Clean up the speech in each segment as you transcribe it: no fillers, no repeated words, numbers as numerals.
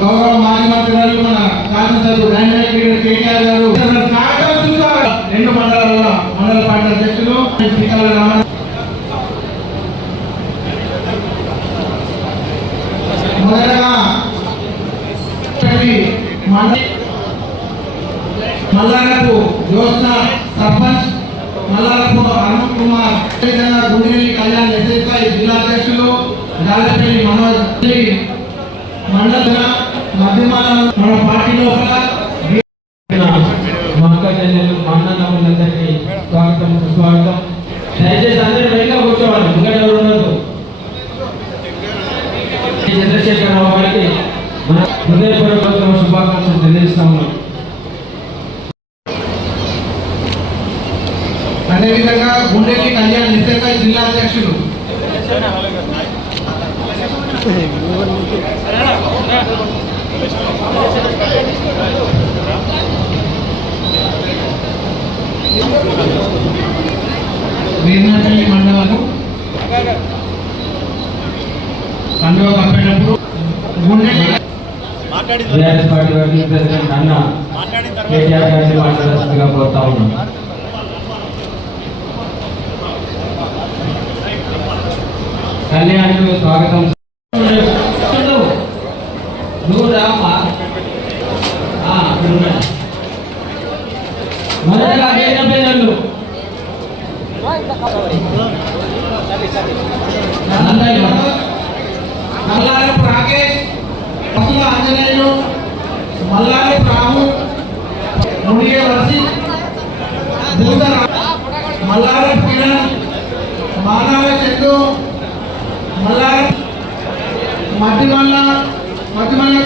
గౌరవ మాజీ మంత్రి గారు మన శాసనసభ్యుడు డైనమిక్ కేటీఆర్ గారు రెండు మండల పార్టీ అధ్యక్షులు మొదటగా మల్లారపు జ్యోత్స్న సర్పంచ్ మల్లారపు అరుణ్ కుమార్ గుండెల్లి కళ్యాణ్ ఎస్ఐ జిల్లా అధ్యక్షులు జాలపల్లి మనోజ్ మండల మధ్యమాల మన పార్టీ లోపల మా అక్క చెల్లెలు మా అన్నదమ్ములందరికీ స్వాగతం సుస్వాగతం. దయచేసి అందరూ వెంటనే కూర్చోవాలి, ఇంకా ఎవరు ఉండదు. చంద్రశేఖరరావు గారికి మన హృదయపూర్వక శుభాకాంక్షలు తెలియజేస్తా ఉన్నాం. అదేవిధంగా గుండెల్లి కళ్యాణ్ ఎస్ఐ జిల్లా అధ్యక్షులు వీరనపల్లి మండలం కండువా కప్పేటప్పుడు టీఆర్ఎస్ పార్టీ వర్కింగ్ ప్రెసిడెంట్ అన్న కేటీఆర్ గారిని మాట్లాడాల్సిందిగా కోరుతా ఉన్నాం. కళ్యాణ్ స్వాగతం. నువ్వు రామ్మా. మొదటగా పేదలు మల్లారపు రాకేష్, పసుల ఆంజనేయులు, మల్లారపు రాము, ముడిగే వర్షిత్, మల్లారపు కిరణ్, మానవ చందు, మల్లారపు మధ్యమల్ల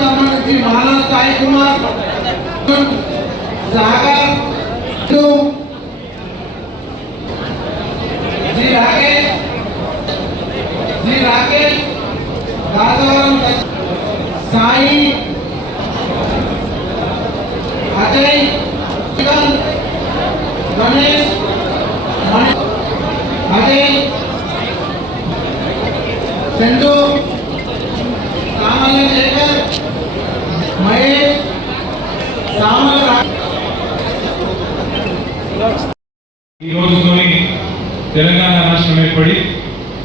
సంబంధించి మానవ సాయి కుమార్, సాగర్, జి రాకేష్, రాజవరం సాయి, అజయ్, గణేష్, అజయ్, చందు, సామల శేఖర్, మహేష్, సామల. ఈ రోజుతోని తెలంగాణ రాష్ట్రం ఏర్పడి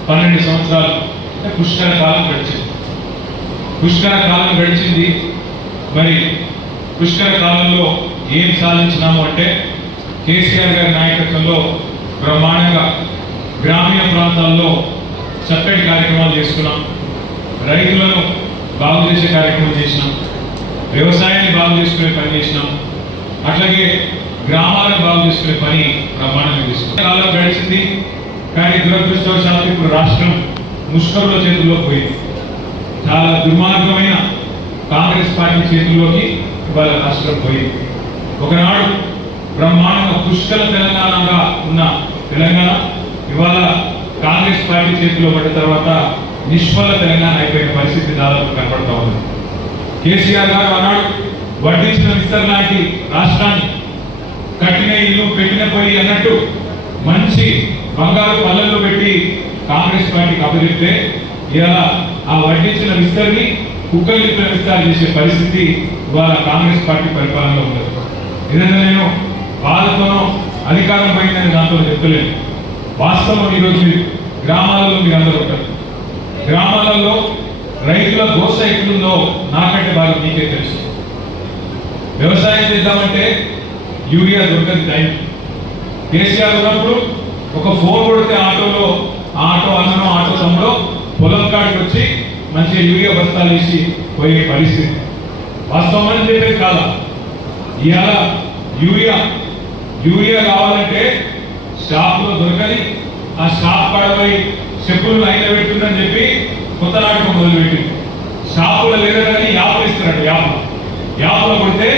12 సంవత్సరాలు పుష్కర కాలం గడిచింది. మరి పుష్కర కాలంలో ఏం సాధించినాము అంటే కేసీఆర్ గారి నాయకత్వంలో బ్రహ్మాండంగా గ్రామీణ ప్రాంతాల్లో చక్కటి కార్యక్రమాలు చేసుకున్నాం. రైతులను బాగు చేసే కార్యక్రమం చేసినాం. వ్యవసాయాన్ని బాగు చేసుకునే పని చేసినాం. అట్లాగే గ్రామాలను బాగు చేసుకునే పని బ్రహ్మాండంగా తీసుకున్నాం. కాలం గడిచింది, కానీ దురదృష్టవశాత్తు ఇప్పుడు రాష్ట్రం ముష్కరుల చేతుల్లో పోయింది. చాలా దుర్మార్గమైన కాంగ్రెస్ పార్టీ చేతుల్లోకి ఇవాళ రాష్ట్రం పోయింది. ఒకనాడు బ్రహ్మాండంగా పుష్కల తెలంగాణగా ఉన్న తెలంగాణ ఇవాళ కాంగ్రెస్ పార్టీ చేతిలో పడిన తర్వాత నిష్ఫల తెలంగాణ అయిపోయిన పరిస్థితి దాదాపు కనపడతా ఉంది. కేసీఆర్ గారు ఆనాడు వడ్డించిన విస్తరణ లాంటి రాష్ట్రాన్ని కట్టిన ఇల్లు పెట్టిన పొయ్యి అన్నట్టు మంచి బంగారు పల్లెల్లో పెట్టి కాంగ్రెస్ పార్టీకి అప్పచెప్తే ఇలా ఆ వడ్డించిన విస్తరిని కుక్కలిప్పిన విస్తరణ చేసే పరిస్థితి ఇవాళ కాంగ్రెస్ పార్టీ పరిపాలనలో ఉండదు. ఏదైనా నేను బాధతోనో అధికారం పోయిందని దాంతో చెప్తలేను. వాస్తవం ఈరోజు మీరు గ్రామాలలో మీరు అందరూ ఉంటారు. గ్రామాలలో రైతుల దోశ ఎట్లుందో నాకంటే బాగా మీకే తెలుసు. వ్యవసాయం చేద్దామంటే యూరియా దొరకదు టైం. కేసీఆర్ ఉన్నప్పుడు ఒక ఫోన్ కొడితే ఆటోలో ఆటో అన్నో ఆటో తమ్ముడో పొలం కాడికి వచ్చి మంచిగా యూరియా బస్తాలు వేసి పోయే పరిస్థితి. వాస్తవం అని చెప్పేది కాదా? ఇవాళ యూరియా కావాలంటే షాప్లో దొరకని ఆ షాప్ కాడపోయి చెప్పులు లైన్లో పెట్టుందని చెప్పి కొత్త నాటకం మొదలుపెట్టింది. షాపులో లేదని యాప్లు ఇస్తున్నాడు. యాప్లో కొడితే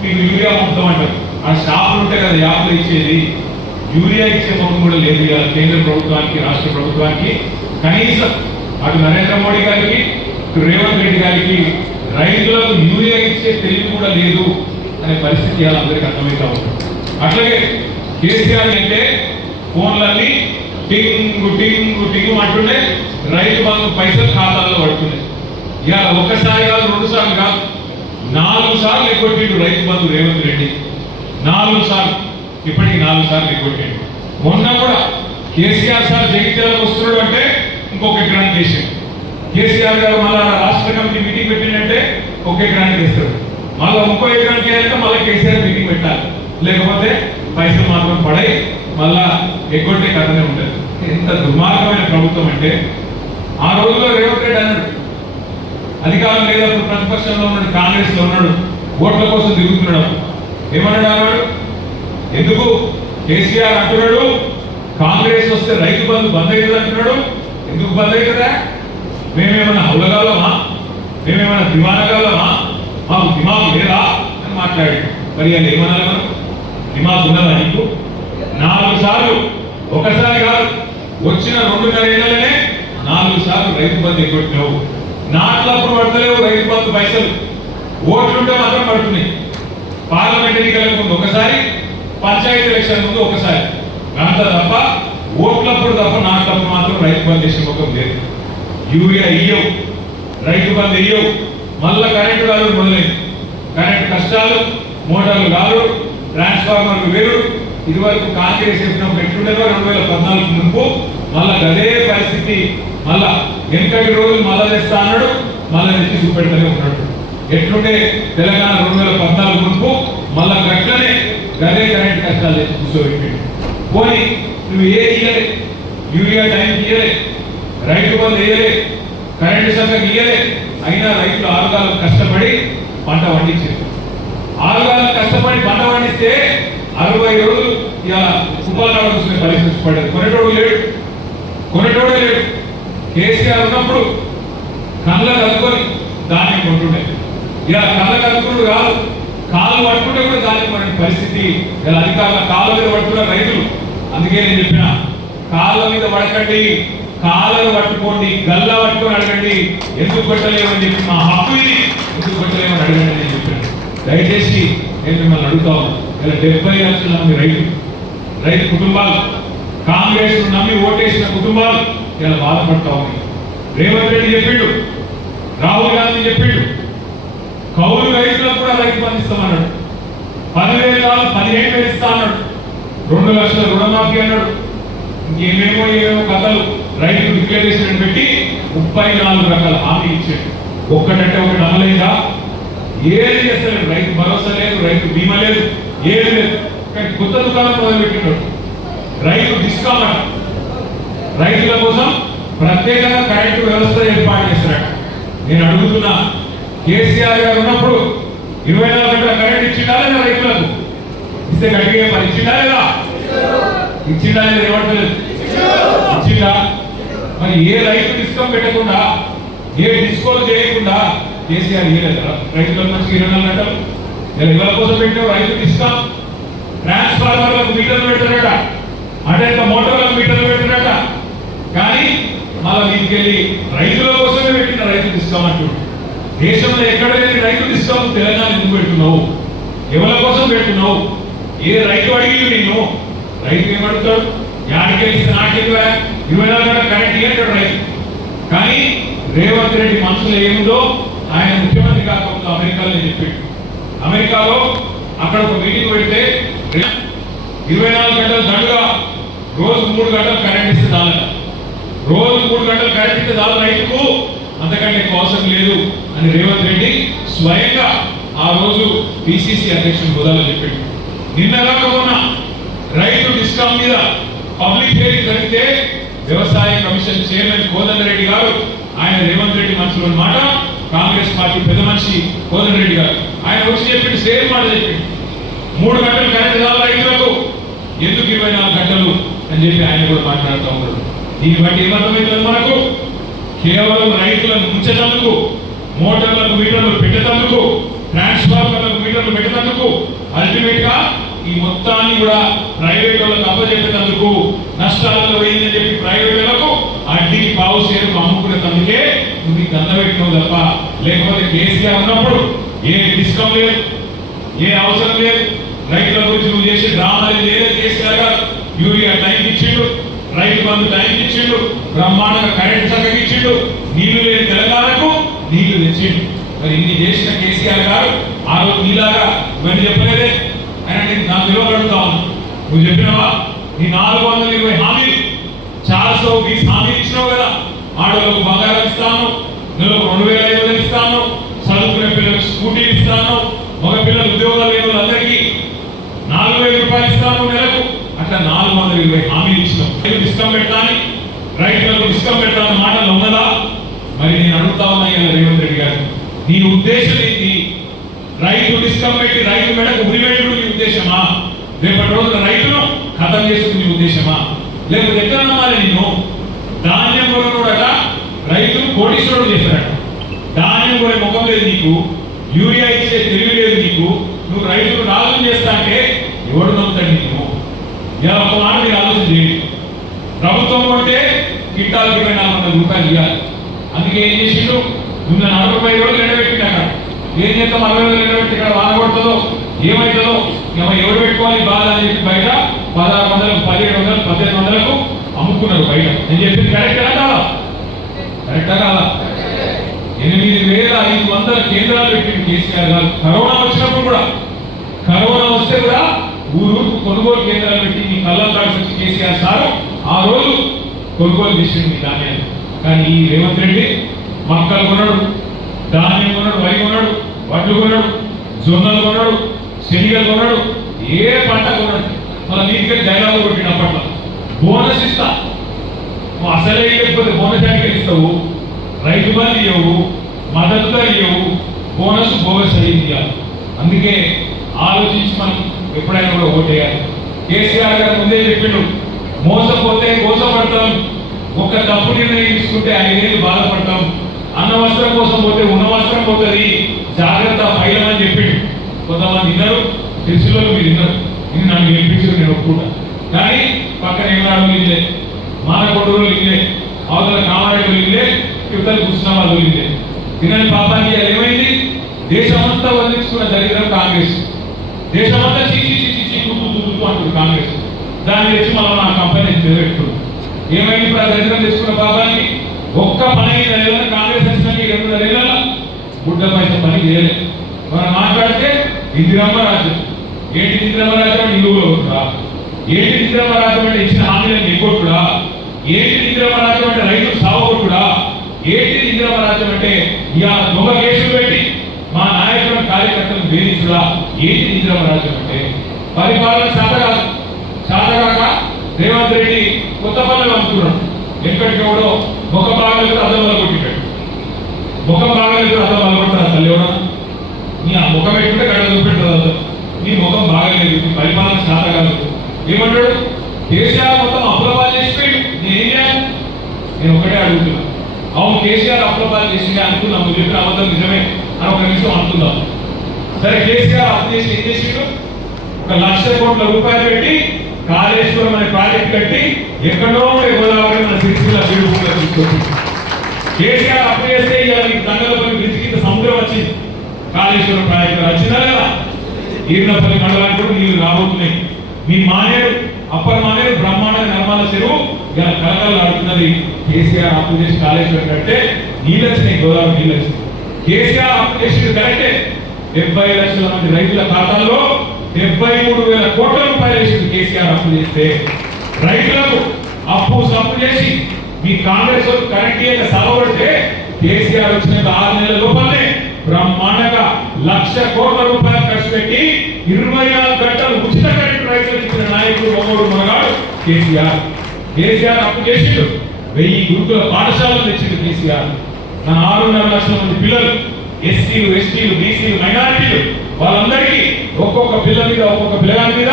మీకు యూరియా మొత్తం అంటారు. ఆ షాపులు ఉంటే కదా యాప్లు ఇచ్చేది. యూరియా ఇచ్చే మొత్తం కూడా లేదు కేంద్ర ప్రభుత్వానికి, రాష్ట్ర ప్రభుత్వానికి. కనీసం అటు నరేంద్ర మోడీ గారికి, ఇటు రేవంత్ రెడ్డి గారికి రైతులకు యూరియా ఇచ్చే తెలివి కూడా లేదు అనే పరిస్థితి ఇవాళ అందరికీ అర్థమవుతా ఉంటుంది. అట్లాగే కేసీఆర్ అంటే ఫోన్లన్నీ టింగు అంటుండే రైతు బంధు పైసలు ఖాతాల్లో పడుతున్నాయి. ఇవాళ ఒక్కసారి కాదు 2 సార్లు 4 సార్లు ఎగ్గొట్టిండు రైతు బంధు రేవంత్ రెడ్డి, 4 సార్లు, ఇప్పటికి 4 సార్లు ఎగ్గొట్టిండు. మొన్న కూడా కేసీఆర్ సార్ జగిత్యాలకు వస్తున్నాడు అంటే ఇంకొక ఎకరానికి వేసాడు. కేసీఆర్ గారు మళ్ళా రాష్ట్ర కమిటీ మీటింగ్ పెట్టిందంటే ఒక ఎకరానికి వేస్తాడు, మళ్ళీ ఇంకో ఎకరానికి వేయాలంటే మళ్ళీ కేసీఆర్ మీటింగ్ పెట్టాలి, లేకపోతే పైసలు మాత్రం పడాయి, మళ్ళా ఎగ్గొట్టే కథనే ఉంటుంది. ఎంత దుర్మార్గమైన ప్రభుత్వం అంటే, ఆ రోజుల్లో రేవంత్ రెడ్డి అన్నాడు అధికారం లేదప్పుడు ప్రతిపక్షంలో ఉన్నాడు, కాంగ్రెస్ లో ఉన్నాడు, ఓట్ల కోసం తిరుగుతున్నాడు. ఏమన్నాడు అన్నాడు, ఎందుకు కేసీఆర్ అంటున్నాడు కాంగ్రెస్ వస్తే రైతు బంధు బంద్ అవుతుంది అంటున్నాడు, ఎందుకు బంద్ అవుతుందా, మేమేమన్నా హౌలగాలమా, మేమేమన్నా దిమానగాలమా, మాకు దిమాగు లేదా అని మాట్లాడాడు. మరి అది ఏమన్నా మనం దిమాగు ఉన్నదా నీకు? 4 సార్లు, ఒకసారి కాదు, వచ్చిన 2.5 ఏళ్లనే 4 సార్లు రైతు బంధు ఎగ్గొట్టినావు. నాట్లప్పుడు పడతలేవు రైతు బంధు పైసలు, ఓట్లుంటే మాత్రం పడుతున్నాయి. పార్లమెంట్ ఎన్నికలకు ముందు ఒకసారి, పంచాయతీ ఎలక్షన్ ముందు ఒకసారి, అంత తప్ప ఓట్లప్పుడు తప్ప నాట్లప్పుడు మాత్రం రైతు బంధు చేసే ముఖం లేదు. యూరియా ఇయ్యవు, రైతు బంధు ఇయ్యవు, మళ్ళా కరెంటు కాదు మొదలైంది. కరెంటు కష్టాలు, మోటార్లు కాదు, ట్రాన్స్ఫార్మర్లు వేరు. ఇదివరకు కాంగ్రెస్ చెప్పినప్పుడు ఎట్లుండేదో 2014 ముందు మళ్ళా అదే పరిస్థితి, మళ్ళా వెనకటి రోజులు మళ్ళా తెస్తా అన్నాడు, మళ్ళా తెచ్చి చూపెడతానే ఉన్నాడు. ఎట్లుండే తెలంగాణ 2014 ముందు మళ్ళా గట్లనే గదే కరెంట్ కష్టాలు తెచ్చి కూర్చోబెట్టాడు. పోనీ నువ్వు ఏ ఇయ్యలే, యూరియా టైం ఇయ్యలే, రైతు బంధు వేయలే, కరెంటు సంఘం ఇయ్యలే, అయినా రైతులు 6 కాలం కష్టపడి పంట పండించారు. 6 కాలం కష్టపడి పంట పండిస్తే 60 రోజులు ఇలా కుప్పలు నడుస్తున్న పరిస్థితి పడ్డది. కొనేటోడు లేడు, కొనేటోడే లేడు. కేసీఆర్ ఉన్నప్పుడు కళ్ళ కలుపుకొని ధాన్యం కొంటుండే, ఇలా కళ్ళ కలుపుకుంటూ కాదు, కాళ్ళు పట్టుకుంటే కూడా ధాన్యం కొనే పరిస్థితి. ఇలా అధికారుల కాళ్ళ మీద పట్టుకున్న రైతులు. అందుకే నేను చెప్పిన, కాళ్ళ మీద పడకండి, కాళ్ళను పట్టుకోండి, గల్ల పట్టుకొని అడగండి, ఎందుకు కొట్టలేమని చెప్పి, మా హక్కు ఇది, ఎందుకు కొట్టలేమని అడగండి నేను చెప్పాను. దయచేసి నేను మిమ్మల్ని అడుగుతా ఉన్నాను, ఇలా 70 లక్షల మంది రైతు కుటుంబాలు, కాంగ్రెస్ నమ్మి ఓటేసిన కుటుంబాలు ఇలా బాధపడతా ఉన్నాయి. రేవంత్ రెడ్డి చెప్పిండు, రాహుల్ గాంధీ చెప్పిండు, కౌలు రైతులకు కూడా రైతు బంధు ఇస్తామన్నాడు, 10,000 కాదు 15,000 ఇస్తా అన్నాడు, 2 లక్షల రుణమాఫీ అన్నాడు, ఇంకేమేమో కథలు. రైతు డిక్లరేషన్ పెట్టి 34 రకాల హామీ ఇచ్చాడు. ఒక్కటంటే ఒకటి అమలైందా? ఏది చేస్తలేదు. రైతు భరోసా లేదు, రైతు బీమా లేదు, ఏది లేదు. కానీ కొత్త దుకాణం మొదలుపెట్టినాడు. రైతు డిస్కౌంట్ అంట, రైతుల కోసం ప్రత్యేకంగా కరెంటు వ్యవస్థ ఏర్పాటు చేస్తారట. నేను అడుగుతున్నా, కేసీఆర్ గారు ఉన్నప్పుడు 24 గంటల కరెంట్ ఇచ్చిందా లేదా రైతులకు? ఇస్తే గట్టిగా మరి ఇచ్చిందా లేదా? ఇచ్చిందా లేదా? ఏమంటలేదు, ఇచ్చిందా? మరి ఏ రైతు డిస్కౌంట్ పెట్టకుండా, ఏ డిస్కౌంట్ చేయకుండా కేసీఆర్ ఇవ్వలేదా రైతుల నుంచి 24 గంటలు? ఎవరి కోసం పెట్టావు రైతు డిస్కౌంట్? ట్రాన్స్ఫార్మర్లకు మీటర్లు పెడతారట, అంటే మోటార్లకు మీటర్లు పెడతారట. కానీ మళ్ళీ మీకెళ్ళి రైతుల కోసమే పెట్టిన రైతు డిస్కౌంట్ అంటున్నాడు. దేశంలో ఎక్కడ లేని రైతు డిస్కౌంట్ తెలంగాణ ఎందుకు పెడుతున్నావు? ఎవరి కోసం పెడుతున్నావు? ఏ రైతు అడిగి నిన్ను? రైతు ఏమడుగుతాడు? యాడికెళ్ళిస్తే నాకెళ్ళి 24 గంటల కరెంట్ ఇవ్వంటాడు రైతు. కానీ రేవంత్ రెడ్డి మనసులో ఏముందో ఆయన ముఖ్యమంత్రి కాకుండా అమెరికాలో చెప్పాడు. అమెరికాలో అక్కడ ఒక మీటింగ్ పెడితే 24 గంటలు దండుగా రోజు 3 గంటలు కరెంట్ ఇస్తే చాలట. రోజు 3 గంటలు కరెంట్ ఇస్తే చాలు రైతుకు, అంతకంటే ఎక్కువ అవసరం లేదు అని రేవంత్ రెడ్డి స్వయంగా ఆ రోజు పిసిసి అధ్యక్షుడు హోదాలో చెప్పాడు. నిన్నగాక మొన్న రైతు డిస్కౌంట్ మీద పబ్లిక్ హియరింగ్ జరిగితే వ్యవసాయ కమిషన్ చైర్మన్ కోదండరెడ్డి గారు, ఆయన రేవంత్ రెడ్డి మనసులో మాట, కాంగ్రెస్ పార్టీ పెద్ద మనిషి కోదండరెడ్డి గారు, ఆయన వచ్చి చెప్పిండు, సేమ్ మాట చెప్పిండు, 3 గంటలు కరెంట్ చాలు రైతులకు, ఎందుకు 24 గంటలు అని చెప్పి ఆయన కూడా మాట్లాడుతూ ఉన్నాడు. దీన్ని బట్టి ఏమర్థమవుతుంది మనకు? కేవలం రైతులను ముంచేందుకు, మోటార్లకు మీటర్లు పెట్టేందుకు, ట్రాన్స్ఫార్మర్లకు మీటర్లు పెట్టేందుకు, అల్టిమేట్ గా ఈ మొత్తాన్ని కూడా ప్రైవేట్ వాళ్ళకు అప్పచెప్పేందుకు, నష్టాలలో పోయిందని చెప్పి ప్రైవేట్ వాళ్ళకు అడ్డికి పావు షేరు అమ్ముకునేందుకే నువ్వు దండ పెట్టినావు తప్ప, లేకపోతే కేసీఆర్ ఉన్నప్పుడు ఏ డిస్కౌంట్ లేదు, ఏ అవసరం లేదు, రైతుల గురించి నువ్వు చేసే డ్రామాలు లేదు. కేసీఆర్ గారు యూరియా టైంకి ఇచ్చిండు, రైతు బంధు టైంకి ఇచ్చిండు, బ్రహ్మాండంగా కరెంట్ చక్కగా ఇచ్చిండు, నీళ్లు లేని తెలంగాణకు నీళ్లు తెచ్చిండు. మరి ఇన్ని చేసిన కేసీఆర్ గారు ఆ రోజు నీలాగా ఇవన్నీ చెప్పలేదే ఆయన నాకు నిలబడుతా ఉన్నా. నువ్వు చెప్పినావా నీ 420 హామీలు 420 హామీలు ఇచ్చినావు కదా. ఆడవాళ్ళకు బంగారం ఇస్తాను, నెలకు 2500 ఇస్తాను, చదువుకునే పిల్లలకు స్కూటీ ఇస్తాను, మగ పిల్లలు ఉద్యోగాలు లేని వాళ్ళందరికీ 4000 రూపాయలు ఇస్తాను నెలకు. అట్లా 420 హామీలు ఇచ్చినావు. డిస్కౌంట్ పెడతాను, రైతులకు డిస్కౌంట్ పెడతాను మాటలు ఉన్నదా? మరి నేను అడుగుతా ఉన్నా రేవంత్ రెడ్డి గారు, నీ ఉద్దేశం ఏంటి? రైతు డిస్కౌంట్ పెట్టి రైతు మెడకు ఉరివేయడం నీ ఉద్దేశమా? రేపటి రోజున రైతును ఖతం చేసుకుని నీ ఉద్దేశమా? లేకపోతే ఎక్కడ నమ్మాలి నిన్ను? ధాన్యం కొనకూడక రైతును కోటీశ్వరుడు చేశారట. ధాన్యం కొనే ముఖం లేదు నీకు, యూరియా ఇచ్చే తెలివి లేదు నీకు. నువ్వు రైతులు రాజు చేస్తా అంటే ఎవడు నమ్ముతాడు నీకు? ఇలా ఒక మాట మీరు ఆలోచన చేయండి. ప్రభుత్వం అంటే కిట్టాలు 2400 రూపాయలు ఇవ్వాలి. అందుకే ఏం చేసిండు? నిన్న 40 రోజులు ఎండబెట్టిండు. అక్కడ ఏం చేస్తాం? 60 రోజులు ఎండబెట్టి ఇక్కడ వాన కొడుతుందో ఏమవుతుందో ఎవరు పెట్టుకోవాలి బాధ అని చెప్పి బయట 1600, 1700, 1800కు అమ్ముకున్నారు బయట. నేను చెప్పింది కరెక్టా కాదా? కరెక్టా కాదా? 8500 కేంద్రాలు పెట్టింది కేసీఆర్ గారు. కరోనా వచ్చినప్పుడు కూడా, కరోనా వస్తే కూడా ఊరు కొనుగోలు కేంద్రాలు పెట్టి ఈ కళ్ళ వచ్చి కేసీఆర్ సార్ ఆ రోజు కొనుగోలు చేసింది ధాన్యాన్ని. కానీ ఈ రేవంత్ రెడ్డి మక్కలు కొన్నాడు, ధాన్యం కొన్నాడు, వరి కొన్నాడు, వడ్లు కొన్నాడు, జొన్నలు కొన్నాడు, శనిగలు కొన్నాడు, ఏ పంట కొన్నాడు. మన నీటికి డైలాగ్ కొట్టిన అప్పట్లో బోనస్ ఇస్తా, నువ్వు అసలే లేకపోతే బోనస్ ఎక్కడికి ఇస్తావు? రైతు బంధు ఇవ్వవు, మద్దతు ధర ఇవ్వవు, బోనస్ బోగస్ అయ్యింది. అందుకే ఆలోచించి మనం ఎప్పుడైనా కూడా ఓటేయాలి. కేసీఆర్ గారు ముందే చెప్పిండు, మోసపోతే మోసపడతాం, ఒక తప్పు నిర్ణయం తీసుకుంటే 5 ఏళ్ళు బాధపడతాం, అన్న వస్త్రం కోసం పోతే ఉన్న వస్త్రం పోతుంది, జాగ్రత్త పైలమని చెప్పిండు. కొంతమంది విన్నారు, తెలుసులో మీరు విన్నారు, ఇది నాకు గెలిపించారు, నేను ఒప్పుకుంటా. కానీ పక్కన ఏమన్నాడు ఇల్లే, మానకొండూరు ఇల్లే, అవతల కామారెడ్డి ఇల్లే, యువతలు కూర్చున్న వాళ్ళు ఇల్లే. తినని పాపానికి ఏమైంది? దేశమంతా వదిలించుకున్న దరిద్రం కాంగ్రెస్. దేశమంతా చీచి అంటుంది కాంగ్రెస్. దాన్ని తెచ్చి మనం నా కంపెనీ పెట్టుకున్నాం. ఏమైంది? ఇప్పుడు ఆ దరిద్రం తెచ్చుకున్న పాపానికి ఒక్క పని కాంగ్రెస్ వచ్చినాక 2.5 ఏళ్ళ గుడ్డ పైస పని చేయలేదు. మనం మాట్లాడితే ఇందిరమ్మ రాజ్యం. ఏంటి ఇందిరమ్మ రాజ్యం అంటే ఇల్లు కొట్టుడా? ఏంటి ఇందిరమ్మ రాజ్యం అంటే ఇచ్చిన హామీలను ఎగ్గొట్టుడా? ఏంటి ఇందిరమ్మ రాజ్యం అంటే రైతులు సావగొట్టుడా? ఏంటి ఇందిరమ్మ రాజ్యం అంటే ఇలా దొంగ కేసులు పెట్టి మా నాయకులను కార్యకర్తలను వేధించుడా? ఏంటి ఇందిరమ్మ రాజ్యం అంటే? పరిపాలన సాధగాక రేవంత్ రెడ్డి కొత్త పనులు అనుకున్నాడు. ఎక్కడికి ఎవడో ముఖ భాగాలకు అర్థం వల్ల కొట్టిపోయాడు. ముఖం బాగాలేదు, అర్థం వల్ల కొట్టారు. తల్లి ఎవడన్నా నీ ఆ ముఖం పెట్టుకుంటే గడ్డ చూపెట్టారు. అర్థం నీ ముఖం బాగాలేదు, నీ పరిపాలన సాధగాలు. ఏమంటాడు? కేసీఆర్ మొత్తం అప్రబాలు చేసిపోయాడు, నేనేం చేయాలి? నేను ఒకటే అడుగుతున్నా. అవును, కేసీఆర్ అప్రబాలు చేసింది అనుకున్నాం, నువ్వు చెప్పిన అబద్ధం నిజమే అని ఒక నిమిషం అనుకుందాం. సరే, కేసీఆర్ అప్పు చేసి ఏం చేసిండు? 1,00,000 కోట్ల రూపాయలు పెట్టి కాళేశ్వరం అనే ప్రాజెక్ట్ కట్టి ఎక్కడో గోదావరి మన సిరిసిల్ల బీడుపుగా తీసుకొచ్చి కేసీఆర్ అప్పు చేస్తే ఇవాళ దంగలపల్లి బ్రిడ్జ్ కింద సముద్రం వచ్చింది. కాళేశ్వరం ప్రాజెక్టు వచ్చిందా లేదా? ఈర్నపల్లి మండలానికి కూడా నీళ్లు రాబోతున్నాయి. మీ మానేరు, అప్పర్ మానేరు బ్రహ్మాండ నిర్మాణ చెరువు ఇలా కలకలు ఆడుతున్నది. కేసీఆర్ అప్పు చేసి కాళేశ్వరం కట్టే నీళ్ళు వచ్చినాయి, గోదావరి నీళ్ళు వచ్చినాయి. కేసీఆర్ అప్పు చేసింది కరెక్టే. 70 లక్షల మంది రైతుల ఖాతాల్లో 73,000 కోట్ల రూపాయలు వేసింది కేసీఆర్ అప్పు చేస్తే. రైతులకు అప్పు సప్పు చేసి మీ కాంగ్రెస్ కరెంట్ సలవడితే కేసీఆర్ వచ్చిన 6 నెలల లోపలనే బ్రహ్మాండంగా 1,00,000 కోట్ల రూపాయలు ఖర్చు పెట్టి 24 గంటలు ఉచిత కరెంట్ రైతులకు ఇచ్చిన నాయకుడు మొగోడు మనగాడు కేసీఆర్. కేసీఆర్ అప్పు చేసిండు. 1000 గురుకుల పాఠశాలలు తెచ్చిండు కేసీఆర్. మన 6.5 లక్షల మంది పిల్లలు, ఎస్సీలు, ఎస్టీలు, బీసీలు, మైనారిటీలు, వాళ్ళందరికీ ఒక్కొక్క పిల్లగాని మీద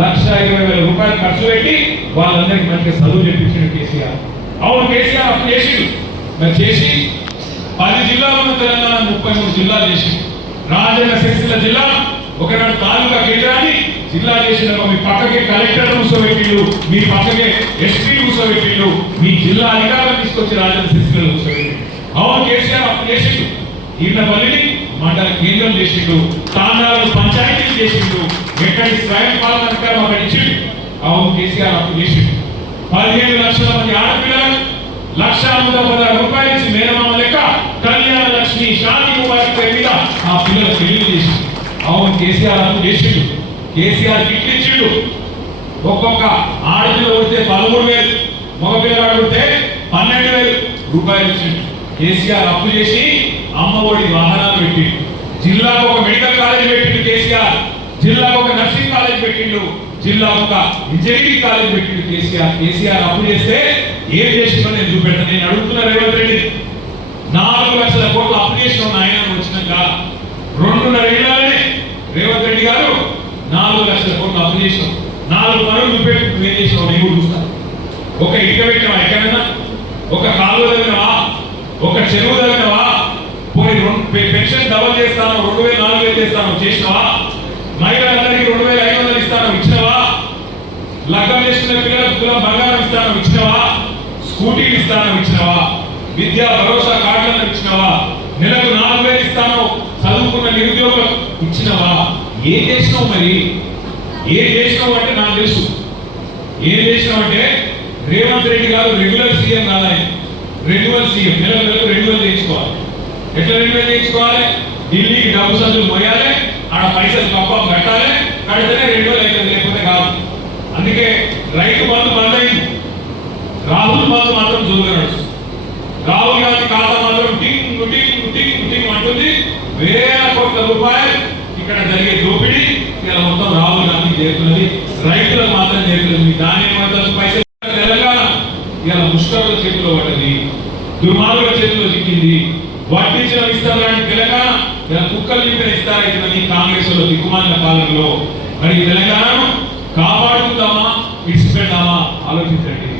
1,20,000 రూపాయలు ఖర్చు పెట్టి వాళ్ళందరికీ మంచిగా చదువు చెప్పించిండు కేసీఆర్. అవును, కేసీఆర్ అప్పు చేసిండు. మరి చేసి 10 జిల్లాలు ఉన్న తెలంగాణ 33 జిల్లాలు చేసి రాజన్న సిరిసిల్ల జిల్లా ఒకనాడు తాలూకా కేంద్రాన్ని జిల్లా చేసిన మీ పక్కకే కలెక్టర్ కూర్చోబెట్టిళ్ళు, మీ పక్కకే ఎస్పీ కూర్చోబెట్టిళ్ళు, మీ జిల్లా అధికారులు తీసుకొచ్చి రాజన్న సిరిసిల్ల కూర్చోబెట్టి. అవును, కేసీఆర్ అప్పు చేసిండు. ఈర్నపల్లిని మండల కేంద్రం చేసిండు, తాండాలను పంచాయతీలు చేసిండు, ఎక్కడి స్వయం పాలన అధికారం అక్కడ ఇచ్చిండు. అవును, కేసీఆర్ అప్పు చేసిండు. 15 లక్షల మంది ఆడపిల్లలకు 1,16,000 రూపాయలు ఇచ్చి మేనమామ లెక్క కళ్యాణ లక్ష్మి, శాంతి ముబారక్ కేసీఆర్ అప్పు చేసిండు, కేసీఆర్ కిట్లు ఇచ్చిండు. ఒక్కొక్క ఆడపిల్ల కొడితే 13,000, మగపిల్లగాడు కొడితే 12,000 రూపాయలు ఇచ్చిండు. కేసీఆర్ అప్పు చేసి అమ్మఒడి వాహనాలు పెట్టిండు. జిల్లాకు ఒక మెడికల్ కాలేజ్ పెట్టిండు కేసీఆర్, జిల్లాకు ఒక నర్సింగ్ కాలేజ్ పెట్టిండు, జిల్లాకు ఒక ఇంజనీరింగ్ కాలేజ్ పెట్టిండు కేసీఆర్ అప్పు చేస్తే ఏం చేసిందో నేను చూపెడతాను. నేను అడుగుతున్నా రేవంత్ రెడ్డి, 4 లక్షల కోట్లు అప్పు చేసిన ఆయన వచ్చినాక 2.5 ఏళ్ళనే రేవంత్ రెడ్డి గారు 4 లక్షల కోట్లు అప్పు చేసినాం. 4 పనులు చూపెట్టు నువ్వేం చేసినావు నేను కూడా చూస్తాను. ఒక ఇటుక పెట్టినవా ఎక్కడైనా? ఒక కాలువ తవ్వినవా? ఒక చెరువు తవ్వినవా? పోయి పెన్షన్ డబల్ చేస్తాను, 2,000 4,000 చేస్తాను చేసినవా? మహిళలందరికీ 2,500 ఇస్తాను ఇచ్చినవా? లగ్గం చేసుకునే పిల్లలకు తులం బంగారం ఇస్తాను ఇచ్చినవా? స్కూటీలు ఇస్తాను ఇచ్చినవా? విద్యా భరోసా కార్డులను ఇచ్చినవా? నెలకు 4,000 ఇస్తాను చదువుకున్న నిరుద్యోగులకు ఇచ్చినవా? ఏం చేసినావు మరి? ఏం చేసినావు అంటే నాకు తెలుసు. ఏం చేసినావు అంటే రేవంత్ రెడ్డి గారు రెగ్యులర్ సీఎం కాదు, ఆయన రెన్యువల్ సీఎం. నెలకు రెన్యువల్ చేయించుకోవాలి. ఎట్లా రెన్యువల్ చేయించుకోవాలి? ఢిల్లీకి డబ్బు సంచులు మోయాలి, ఆడ పైసలు కప్పం కట్టాలి, కడితేనే రెన్యువల్ అవుతుంది, లేకపోతే కాదు. అందుకే రైతు బంధు బంద్ అయింది, రాహుల్ బంధు మాత్రం జోరుగా నడుస్తుంది. రాహుల్ గాంధీ ఖాతా మాత్రం టింగ్ టింగ్ టింగ్ టింగ్ అంటుంది. వేల కోట్ల రూపాయలు ఇక్కడ జరిగే దోపిడీ ఇలా మొత్తం రాహుల్ గాంధీ చేరుతున్నది, రైతులకు మాత్రం చేరుతున్నది. దాని పైసలు తెలంగాణ ఇలా ముష్కరుల చేతిలో పడ్డది, దుర్మార్గుల చేతిలో చిక్కింది. వడ్డించిన ఇస్తారని తెలంగాణ ఇలా కుక్కలు నింపిన ఇస్తారైతున్నది కాంగ్రెస్ లో దిక్కుమాలిన పాలనలో. మరి తెలంగాణను కాపాడుకుందామా విడిచిపెడదామా ఆలోచించండి.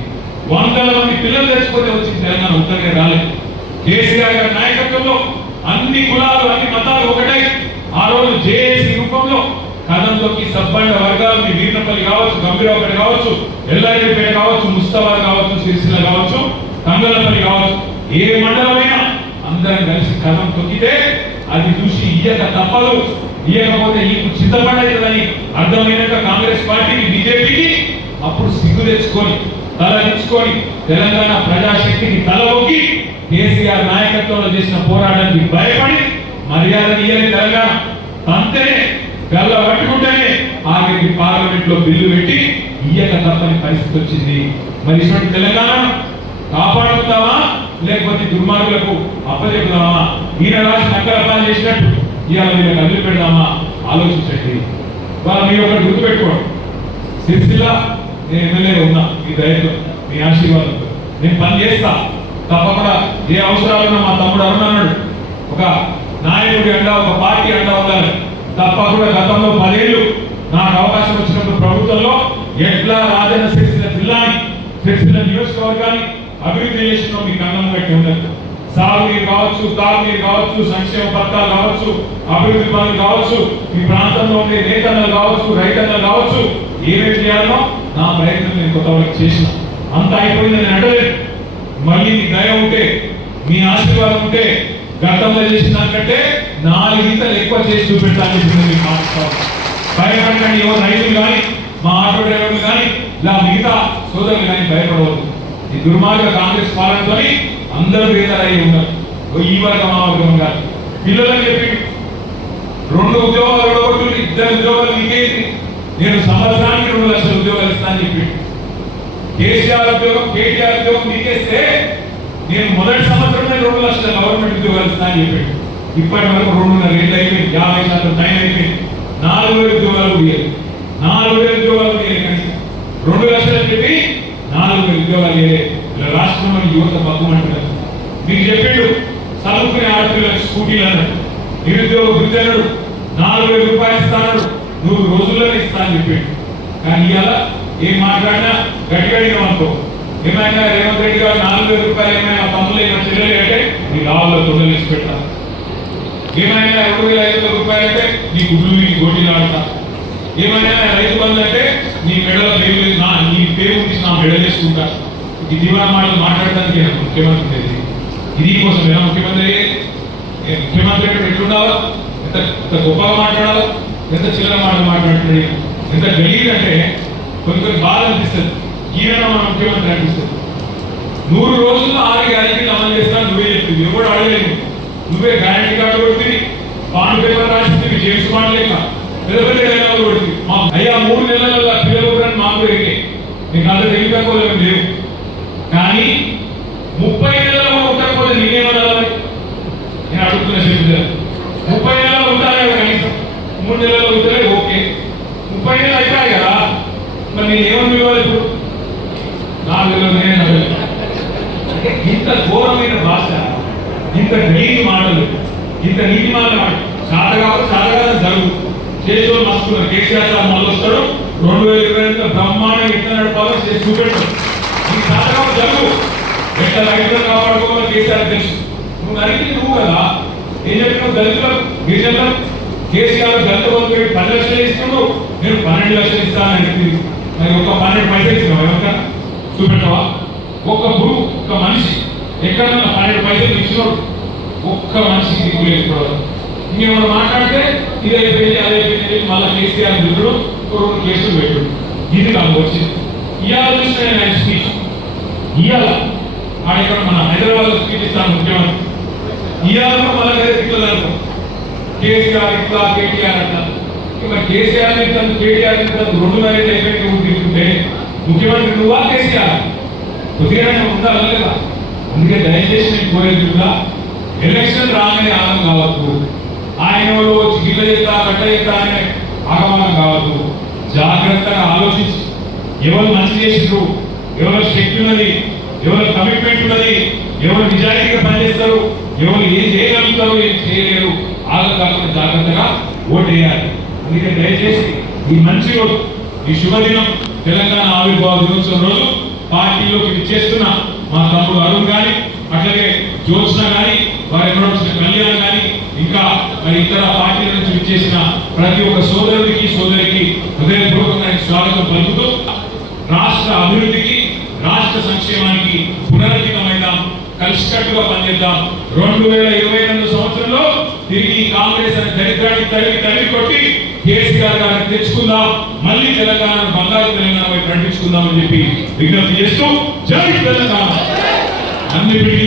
100 మంది పిల్లలు తెచ్చిపోతే వచ్చింది తెలంగాణ, ఉత్తరంగా రాలేదు. కేసీఆర్ గారి నాయకత్వంలో అన్ని కులాలు అన్ని మతాలు ఒకటే. ఆ రోజు జేఏసీ రూపంలో కథంలోకి సబ్బండ వర్గాలు, మీ వీరపల్లి కావచ్చు, గంభీరావుపేట కావచ్చు, ఎల్లారెడ్డిపేట కావచ్చు, ముస్తాబాద్ కావచ్చు, సిరిసిల్ల కావచ్చు, తంగలపల్లి కావచ్చు, ఏ మండలమైనా అందరం కలిసి కథం తొక్కితే అది చూసి ఇయ్యక తప్పదు. ఇయ్యకపోతే నీకు చిత్తపడేదని అర్థమైనాక కాంగ్రెస్ పార్టీకి బీజేపీకి అప్పుడు సిగ్గు తెచ్చుకొని తల తెచ్చుకొని తెలంగాణ ప్రజాశక్తికి తల ఒక్కి కేసీఆర్ నాయకత్వంలో చేసిన పోరాటానికి భయపడి మర్యాద ఇయ్యని తెలంగాణ అంతనే గల్ల పట్టుకుంటేనే ఆఖరికి పార్లమెంట్ లో బిల్లు పెట్టి ఇయ్యక తప్పని పరిస్థితి వచ్చింది. మరి ఇటువంటి తెలంగాణను కాపాడుకుందామా లేకపోతే దుర్మార్గులకు అప్పచెప్పుదామా? ఈయన రాసి నక్కలపాలు చేసినట్టు ఇవాళ వీళ్ళకి అల్లు పెడదామా? ఆలోచించండి. వాళ్ళ మీరు ఒకటి గుర్తుపెట్టుకోండి, సిరిసిల్ల నేను ఎమ్మెల్యేగా ఉన్నా, మీ దయతో మీ ఆశీర్వాదంతో నేను పని చేస్తా. తప్పకుండా ఏ అవసరాలున్నా మా తమ్ముడు అరుణ్ అన్నాడు, ఒక నాయకుడి అండ ఒక పార్టీ అండ ఉండాలి. తప్పకుండా గతంలో 10 ఏళ్ళు నాకు అవకాశం వచ్చినప్పుడు ప్రభుత్వంలో ఎట్లా రాజన్న సిరిసిల్ల జిల్లాని సిరిసిల్ల నియోజకవర్గాన్ని అభివృద్ధి చేసిన మీకు అన్నం పెట్టి ఉండదు. సాగునీరు కావచ్చు, తాగునీరు కావచ్చు, సంక్షేమ పథకాలు కావచ్చు, అభివృద్ధి పనులు కావచ్చు, ఈ ప్రాంతంలో ఉండే నేతన్నలు కావచ్చు, రైతన్నలు కావచ్చు, ఏమేమి చేయాలో నా ప్రయత్నం నేను కొంతవరకు చేసిన. అంత అయిపోయింది నేను అంటలేదు. మళ్ళీ మీ దయ ఉంటే మీ ఆశీర్వాదం ఉంటే గతంలో చేసిన దానికంటే 4 ఇంతలు ఎక్కువ చేసి చూపెట్టాలని మీకు మాట్లాడుతాను. భయపడకండి. ఎవరు రైతులు కానీ మా ఆటో డ్రైవర్లు కానీ ఇలా మిగతా సోదరులు కానీ భయపడవద్దు. ఈ దుర్మార్గ కాంగ్రెస్ పాలనతో అందరూ వేదరై ఉన్నారు. ఈ వర్గం ఆ వర్గం కాదు. పిల్లలని చెప్పి 2 ఉద్యోగాలు ఓడగొట్టు, 2 ఉద్యోగాలు నీకేంటి, నేను సంవత్సరానికి 2 లక్షల ఉద్యోగాలు ఇస్తానని చెప్పి కేసీఆర్ ఉద్యోగం కేటీఆర్ ఉద్యోగం నీకేస్తే నేను మొదటి సంవత్సరమే 2 లక్షల గవర్నమెంట్ ఉద్యోగాలు ఇస్తానని చెప్పాడు. ఇప్పటి వరకు 2.5 ఏళ్ళు అయిపోయింది, 50% టైం అయిపోయింది. 4,000 ఉద్యోగాలు ఇవ్వాలి, 4,000 ఉద్యోగాలు కనీసం 2 లక్షలు అని చెప్పి 4,000 ఉద్యోగాలు ఇవ్వలేదు. ఇలా రాష్ట్రంలోని యువత బగ్గుమంటున్నారు. మీకు చెప్పాడు చదువుకునే ఆడపిల్లలకు స్కూటీలు అన్నాడు, నిరుద్యోగ వృద్ధి అన్నాడు, 4,000 రూపాయలు ఇస్తాడు, 100 రోజుల్లోనే ఇస్తా అని చెప్పాడు. కానీ ఇవాళ ఏం మాట్లాడినా గట్టిగా అనుకో, ఏమైనా రేవంత్ రెడ్డి గారు 4,000 రూపాయలు ఏమైనా తమ్ములు ఏమైనా చెల్లెలు అంటే నీ లాభంలో తొందరలేసి పెడతా. ఏమైనా 2,500 రూపాయలు అంటే నీ గుడ్లు నీ గోటీలు ఆడతా. ఏమైనా రైతు బంధు అంటే నీ మెడలో పేరు నీ పేరు తీసి నా మెడ చేసుకుంటా. ఈ దివాణ మాటలు మాట్లాడడానికి ముఖ్యమంత్రి ఇది కోసం ఎలా ముఖ్యమంత్రి అంటే ఎట్లుండాలో, ఎంత గొప్పగా మాట్లాడాలో, ఎంత చిల్లర మాటలు మాట్లాడుతున్నాడు, ఎంత గలీజ్ అంటే కొన్ని బాధ అనిపిస్తుంది. ఈయన మన ముఖ్యమంత్రి అనిపిస్తుంది. 100 రోజుల్లో 6 గ్యారెంటీలు అమలు చేస్తాను నువ్వే చెప్తుంది, ఎవరు అడగలేదు. నువ్వే గ్యారెంటీ కార్డు కొడుతుంది, బాండ్ పేపర్ రాసింది, జేమ్స్ బాండ్ లేక పెద్ద పెద్ద డైలాగులు కొడుతుంది. అయ్యా 3 నెలల పిల్లలు కూడా మాకు ఎరిగే నీకు అంత తెలియకపోలేము లేవు. కానీ 30 నెలలు ఉండకపోతే నేనేమనాలి? నేను అడుగుతున్న చెప్తున్నా 30 నెలలు ఉంటాయి కదా కనీసం 3 నెలలు ఉంటే ఓకే 30 నెలలు అయిపోయాయి కదా మరి నేను ఏమని పిలవాలి ఇప్పుడు? 4 నెలలు అంటే ఇంత ఘోరమైన భాష, ఇంత నీతి మాటలు, ఇంత నీతి మాటలు సాధగా జరుగు చేసేవాళ్ళు మస్తున్నారు. కేసీఆర్ సార్ మళ్ళీ వస్తాడు 2022 బ్రహ్మాండం ఎట్లా నడపాలో చేసి చూపెట్టాడు. ఈ సాధగా జరుగు ఎట్లా రైతులు కాపాడుకోవాలో కేసీఆర్ తెలుసు. నువ్వు అడిగింది నువ్వు కదా ఏం చెప్పినావు? దళితులకు గిరిజనులకు కేసీఆర్ దళిత బంధువులు 10 లక్షలు ఇస్తున్నాడు, నేను 12 లక్షలు ఇస్తానని చెప్పింది. మరి ఒక 12 పైసలు ఇస్తున్నావు ఎవరికైనా చూపెట్టవా? ఒక్క మనిషి ఎక్కడన్నా 12 పైసలు ఇచ్చినాడు ఒక్క మనిషికి దిక్కు లేకపోవడం. ఇంకేమైనా మాట్లాడితే ఇదైపోయింది అదైపోయింది మళ్ళీ కేసీఆర్ దిగుడు 2 కేసులు పెట్టు. ఇది నాకు వచ్చింది. ఇవాళ చూసిన ఆయన స్పీచ్ ఇవాళ ఆడెక్కడ మన హైదరాబాద్ స్పీచ్ ఇస్తాను ముఖ్యమంత్రి. ఇవాళ మళ్ళీ తిట్టాలనుకో కేసీఆర్ ఇట్లా కేటీఆర్ అట్లా. మరి కేసీఆర్ కేటీఆర్ 2 మ్యారేజ్ అయిపోయింది నువ్వు తీసుకుంటే ముఖ్యమంత్రి నువ్వా కేసీఆర్? కొద్దిగా ఉండాలి లేదా? అందుకే దయచేసి నేను కోరేది కూడా ఎలక్షన్ రాగానే ఆగం కావద్దు. ఆయన వచ్చి గిల్ల చేస్తా గట్ట చేస్తా ఆయన ఆగమానం కావద్దు. జాగ్రత్తగా ఆలోచించి ఎవరు మంచి చేసిండ్రు, ఎవరు శక్తి ఉన్నది, ఎవరు కమిట్మెంట్ ఉన్నది, ఎవరు నిజాయితీగా పనిచేస్తారు, ఎవరు ఏం చేయగలుగుతారు ఏం చేయలేరు ఆగం కాకుండా జాగ్రత్తగా ఓటు వేయాలి. అందుకే దయచేసి ఈ మంచి రోజు ఈ శుభదినం తెలంగాణ ఆవిర్భావ దినోత్సవం రోజు పార్టీలోకి విచ్చేస్తున్న మా తమ్ముడు అరుణ్ కానీ అట్లాగే జ్యోత్స్న కానీ వారి కళ్యాణ్ కానీ ఇంకా మరి ఇతర పార్టీల నుంచి విచ్చేసిన ప్రతి ఒక్క సోదరికి హృదయపూర్వకంగా స్వాగతం పలుకుతూ రాష్ట్ర అభివృద్ధికి రాష్ట్ర సంక్షేమానికి పునరంకితమైదాం, కలిసికట్టుగా పనిచేద్దాం. 2022 సంవత్సరంలో తిరిగి కాంగ్రెస్ అనే దరిద్రాన్ని తరిగి కొట్టి కేసీఆర్ గారిని తెచ్చుకుందాం, మళ్ళీ తెలంగాణ బంగారు తెలంగాణ వైపు నడిపించుకుందాం అని చెప్పి విజ్ఞప్తి చేస్తూ జై తెలంగాణ. అన్ని